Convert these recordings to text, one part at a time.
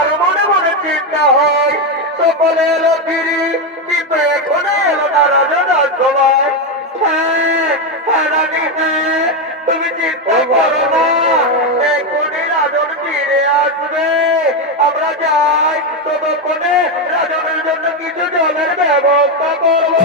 আমার মনে মনে চিন্তা হয় সকলে এলো ফিরি, কিন্তু এখন এলো না রাজনার সময়। হ্যাঁ হ্যাঁ রানী, হ্যাঁ তুমি চিন্তা করো না, এখনই রাজন ফিরে আসবে। আমরা যাই, ততক্ষণে রাজনের জন্য কিছু জলের ব্যবস্থা করবো।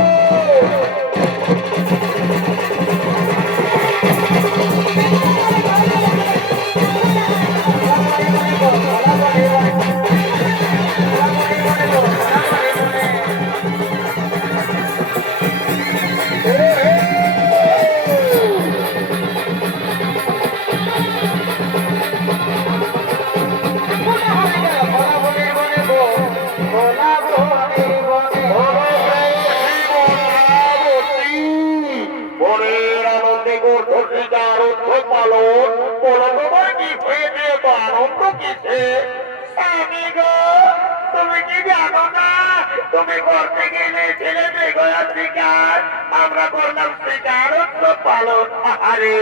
তুমি করতে গেলে ছেলেতে গয়া শিকার, আমরা করলাম শিকারত্ব পালন। আরে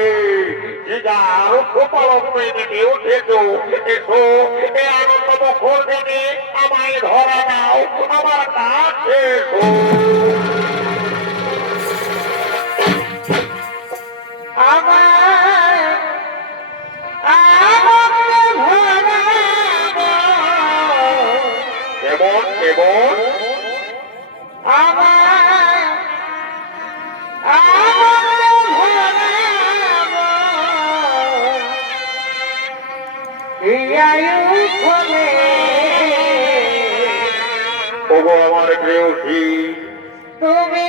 শিকারত্ব পালন করে দিকে উঠেছ, এসো এ আনন্দ মুখর দিনে আমায় ধরা দাও, আমার কাছে এসো। কেমন কেমন আমার প্রেয়সী, তুমি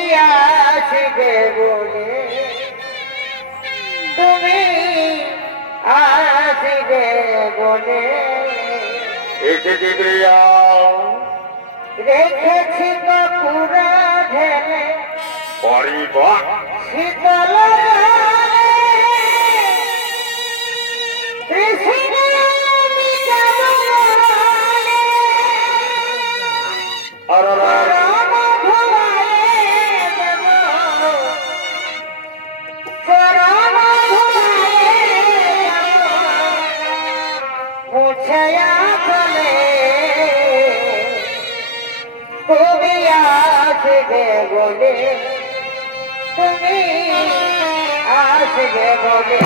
আসবে বলে, তুমি আসবে বলে এসে দিবে রেখেছি পুরা ঢেলে পরিবার শীতল তুমি আসবে বলে, তুমি আসবে বলে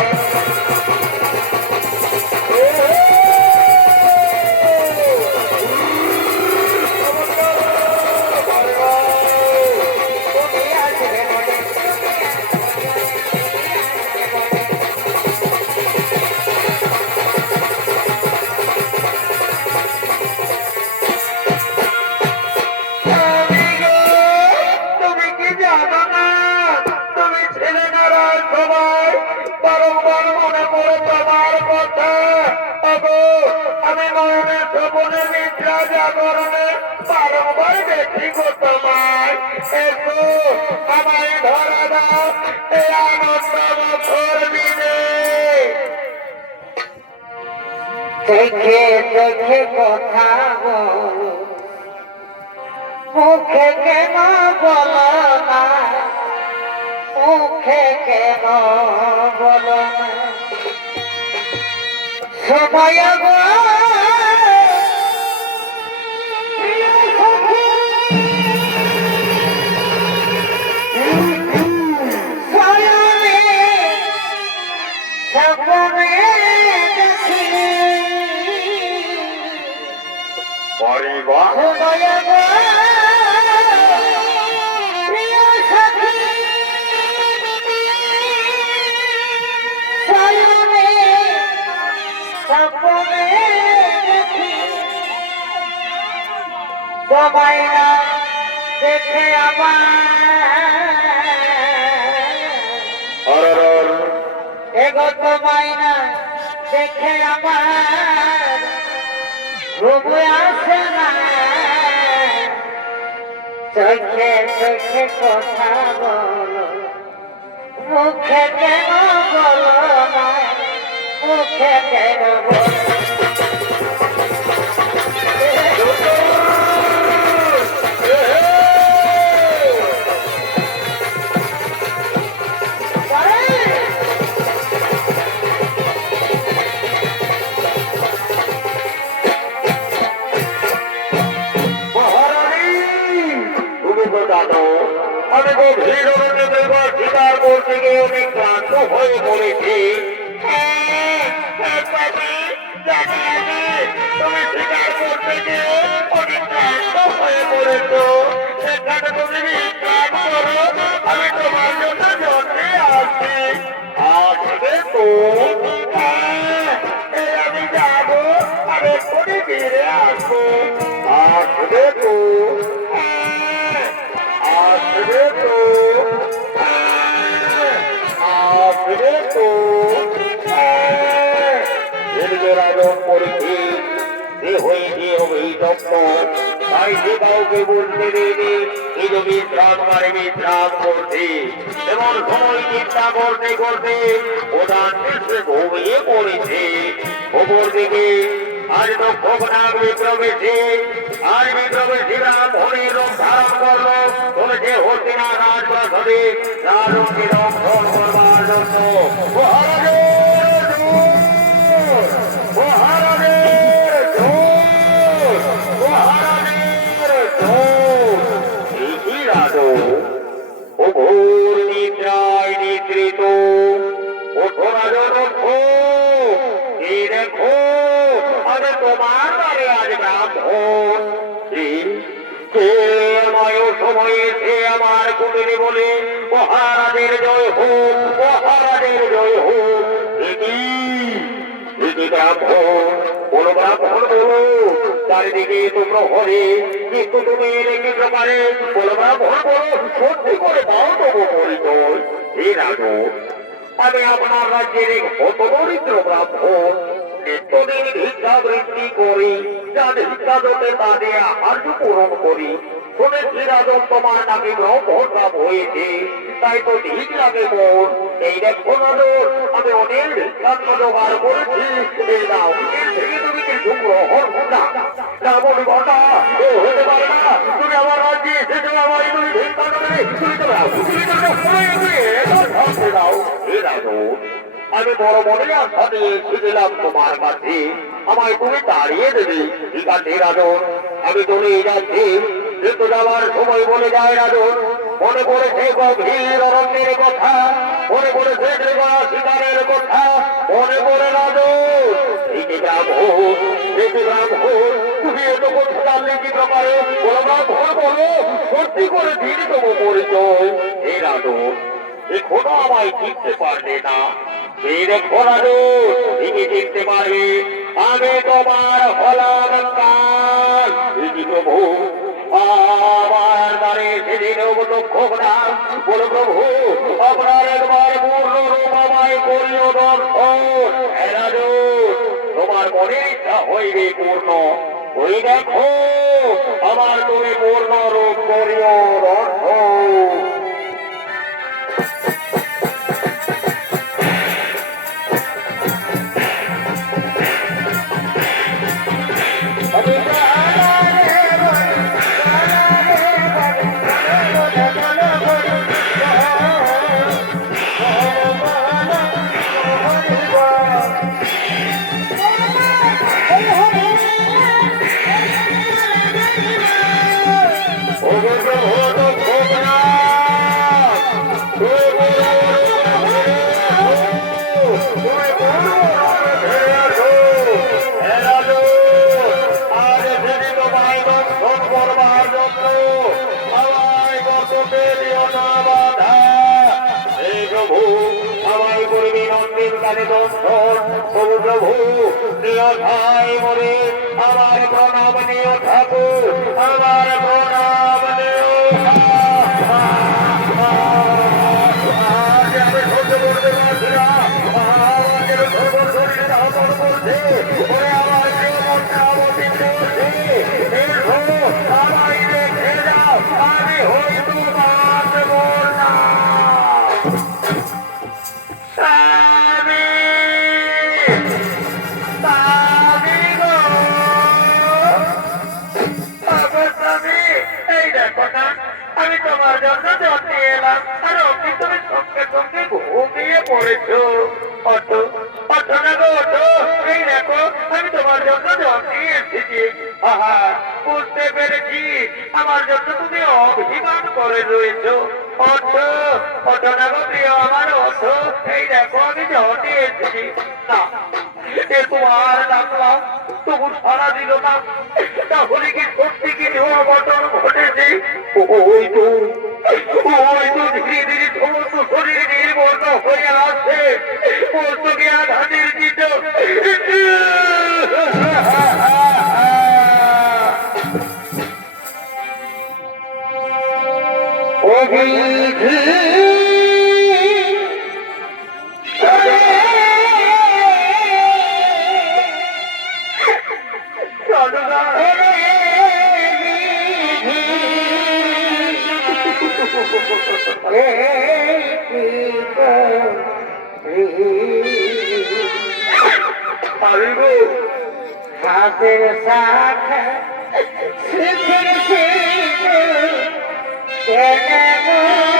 দেখে দেখে কথা বলো, মুখে কেন বলো না, মুখে কেন বলো না, সময় মাইনা দেখে আমার এগত মাইনা দেখে আমার ঘুম আসে না, চোখে চোখে কথা বলো, মুখে কেন বলো না, মুখে কেন বলো দাদু আমি গভীর অরণ্যে দেবার শিকার করতে গিয়ে অনেক ক্লান্ত হয়ে পড়েছি। তুমি শিকার করতে গিয়ে অনেক ক্লান্ত হয়ে পড়েছ, সেখানে তুমি বিশ্রাম করো, আমি তোমার জন্য জন্মে আসছি। আসবে তো? আমি যাবো, আমি এক্ষুনি ফিরে আসবো। আসবে তো? আসবে তো? আসবে তো? রাজন করেছি যে হয়েছে অভিযুক্ত, তাই যে কাউকে বলতে দেয়নি এই যে বিশ্রাম করে বিশ্রাম করছে। এমন সময় চিন্তা করতে করতে প্রধান দেশে ঘুমিয়ে পড়েছে। ওপর দিকে আজ দক্ষনাগ বিপ্লবেছে, আজ বিপ্লবেশীরা ভরির রূপ ধারণ করলো, চলেছে হস্তিনা রাজপ্রাসাদে রাজকে রক্ষণ করবার জন্য। তোমার বারে আজ ব্রাহ্মণ সময়ে সে আমার কুটিরে বলে মহারাজের জয় হোক, মহারাজের জয় হোক। ব্রাহ্মণ বলো, ব্রাহ্মণ বলো, চারিদিকে তোমরা হরে, কিন্তু তুমি রেখে পারে বলো, ব্রাহ্মণ বলো, সত্যি করে পাও তবু পরিচয়। হে রাজু, আমি আপনার রাজ্যের এক হত দরিদ্র ব্রাহ্মণ, নিত্যদিন ভিক্ষাবৃত্তি করি, যাদের ভিক্ষা দোতে তাদের আহার্য পূরণ করি। শুনেছি রাজন তোমার নাকি ব্রহ্মভাব হয়েছে, তাই তো ঠিক লাগে মোর। এই দেখো নজর, আমি অনেক ভিক্ষান্ন জোগাড় করেছি, এই নাও, এর থেকে তুমি কিছু গ্রহণ না। না বলবো না, ও হতে পারে না, তুমি আমার রাজ্যে এসেছো, আমার তুমি ভিক্ষা দেবে, তুমি তো দাও, তুমি তো দাও। হে রাজন, আমি বড় বড় আশা দিয়ে এসেছিলাম তোমার কাছে, আমায় তুমি তাড়িয়ে দেবে। ঠিক আছে রাজন, আমি চলে যাচ্ছি, কিন্তু যাওয়ার সময় বলে যায় রাজন, মনে পড়েছে গভীর অরণ্যের কথা, মনে পড়েছে শিকারের কথা, মনে পড়ে রাজন তুমি এত কথা জানলে কি ব্যাপারে? বলো ব্রাহ্মণ বলো, সত্যি করে দিন তবু পরিচয়। হে রাজন, এখনো আমায় চিনতে পারলে না? দেখো রাজন, তুমি চিনতে পারবে, আমি তোমার হলাম কাল। প্রভু আমার দ্বারে সেদিন দক্ষরা বলো, প্রভু আপনার একবার পূর্ণ রূপ আমায় করিও দর্শন। তোমার মনের ইচ্ছা হইবে পূর্ণ, ওই দেখো আমার তুমি পূর্ণ রূপ করিও দর্শন। প্রভু নিয়থায় মরে আমার প্রণাম নিয় ঠাকুর, আমার প্রণাম নিয়। আমি সহ্য করতে পারছি না, আমাদের শরীরে আহ্বান করছে, আমার আমায় রেখে যাও, আমি হয়তো বাঁচব না। আমি তোমার জন্য জন্মে এলাম, আর অমনি তুমি সঙ্গে সঙ্গে ঘুমিয়ে পড়েছো। ওঠো না গো ওঠো, এই দেখো আমি তোমার জন্য জল নিয়ে এসেছি। আহা, বুঝতে পেরেছি আমার জন্য তুমি অভিমান করে রয়েছো। ওঠো, ওঠো না গো প্রিয় আমার ওঠো, এই দেখো আমি জল নিয়ে এসেছি। না, এ তোমার ডাকলাম তবু সারা দিল না, তাহলে কি সত্যি কিছু অঘটন ঘটেছে? ওই তো ধীরে ধীরে সমস্ত শরীর নির্বর্ণ হয়ে আসছে, মস্তকে আঘাত নির্জিত। হাতের শাখা সুখের সিঁদুর কেনে মুখে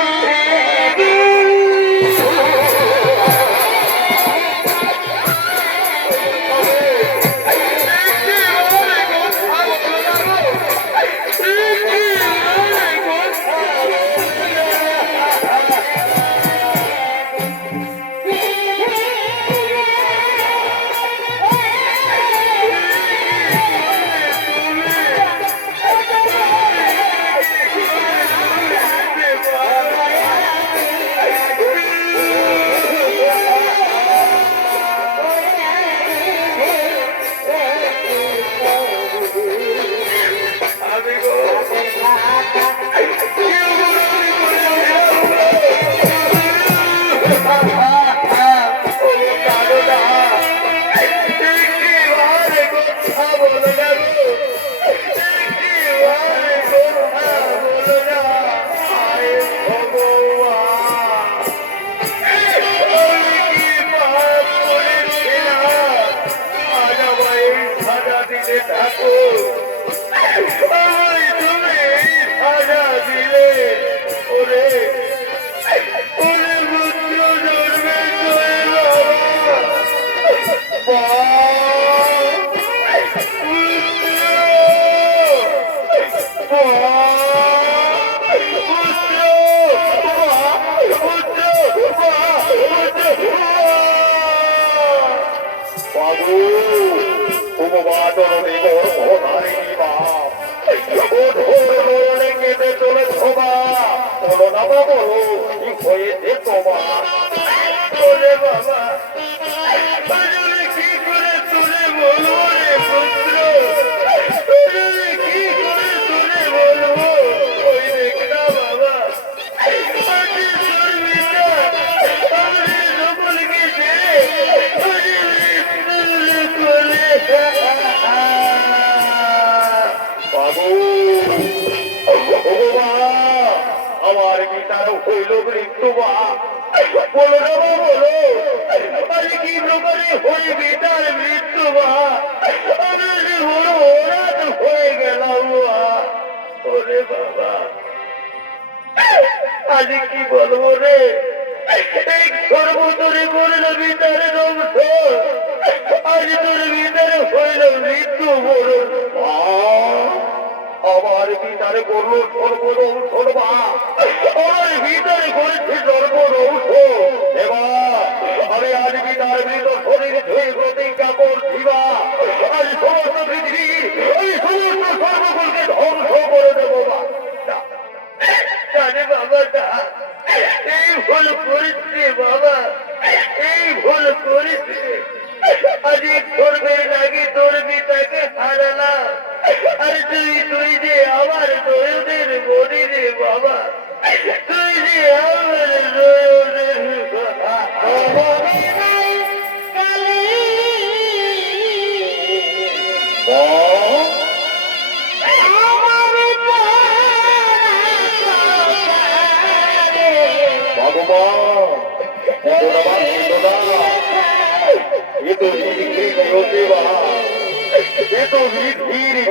আমার কি তার হইল মৃত্যু বা বলো না বলো, আরে কি প্রকারে হইবে তার মৃত্যু বা? আমি যে বড় অনাথ হয়ে গেলাম বা। ওরে বাবা, আজ কি বলবো রে, এই সর্বতরে করল ভিতরে ধ্বংস, আজ তোর ভিতরে হইল মৃত্যু বড়। আমার ভিতরে করল সর্বধ্বংস বা, আমার ভিতরে করেছে সর্বধ্বংস। এবার আমি আজ ভিতরে মৃত শরীর ধুয়ে প্রতিজ্ঞা করছি বা, আজ সমস্ত পৃথিবী এই সমস্ত সর্বকুলকে ধ্বংস করে দেবো বা। জানে বাবাটা এই ভুল করেছে বাবা, এই ভুল করেছে। আজ করবেন আগে তোর পিতাকে হারালাম, আর তুই যে আমার দয়নের মনে রে বাবা, তুই যে আমার দয়নের ये तो धीरे होते वहाँ, ये तो धीरे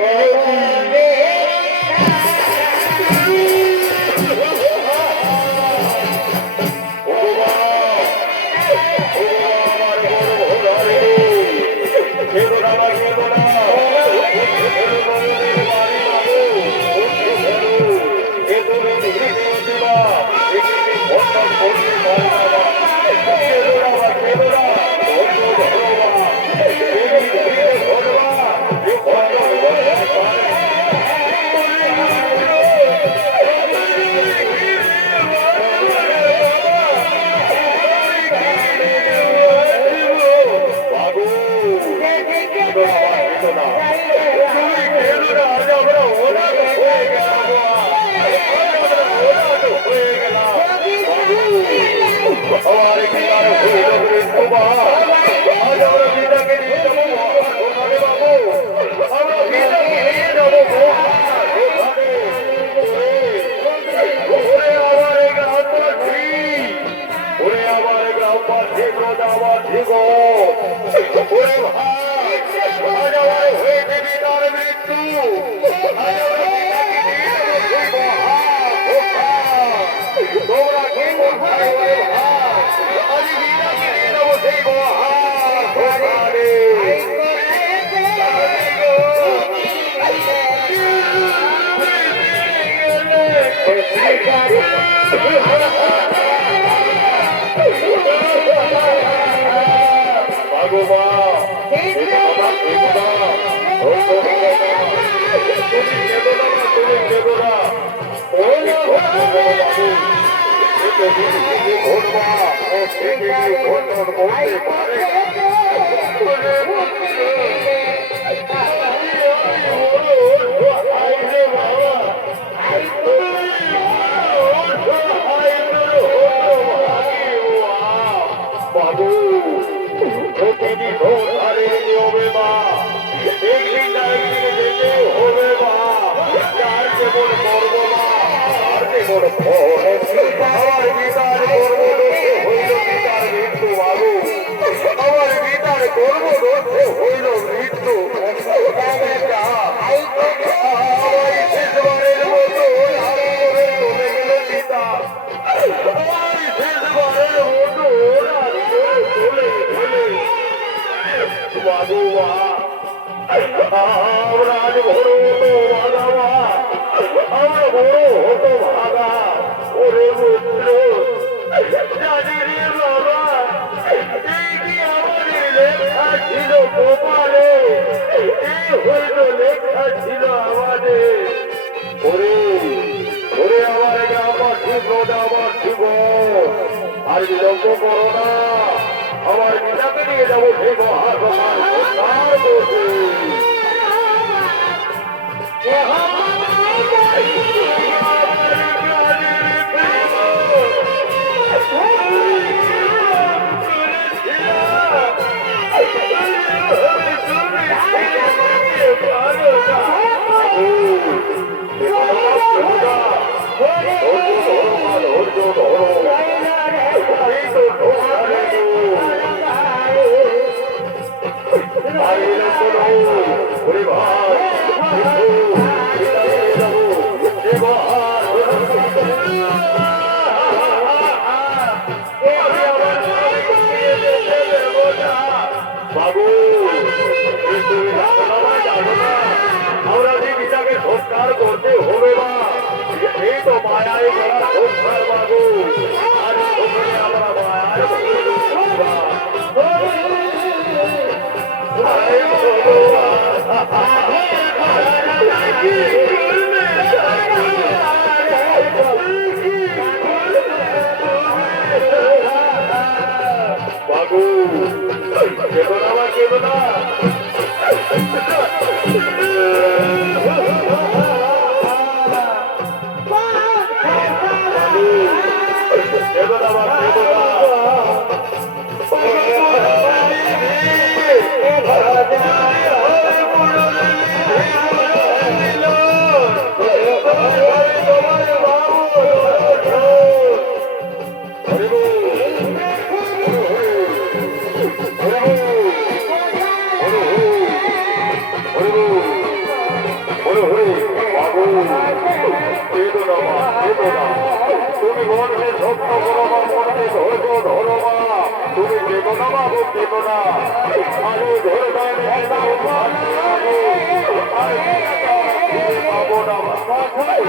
ওরে ভাই আজ আমার হয়েছে বিদার মৃত্যু আজ আমার পিতাকে দিয়ে দেবো সেই মহা তোমরা কি করছো ওরে ভাই আজ বিদাকে দিয়ে দেবো সেই মহা রে বাবু প্রতিদিন ধরে হবে মা একদিন না একদিন যেতে হবে মা যার যেমন করব মা আর যেমন আমার পিতার করব হইল পিতার মৃত্যু বাবু আমার পিতার করব হইল মৃত্যু আমার শেষবারের মতো আর করে চলে গেল পিতা আমার শেষবারের মতো বাবু আমরা আজ বড় হতো ভাগা আমরা বড় হতো ভাগা ওরে পুত্র জানি রে বাবা এই কি আমাদের লেখা ছিল গোপালে এই হইল লেখা ছিল আমাদের ওরে ওরে আমার আমার ঠিক আমার ঠিক আর বিলম্ব করো না আমার পিতাকে নিয়ে যাবো সেই মহাসমার করতে বাবু আমরা যে পিতাকে সংস্কার করতে হবে না এই তো মায়ায় সংস্কার বাবু আর আমরা মায়ায় বাবু কেবল আমার কেবল তুমি মনে সত্য করো বা মনে ধৈর্য ধরো বা তুমি দেবো না বাবু দেবো না আমি ধরে পাবো না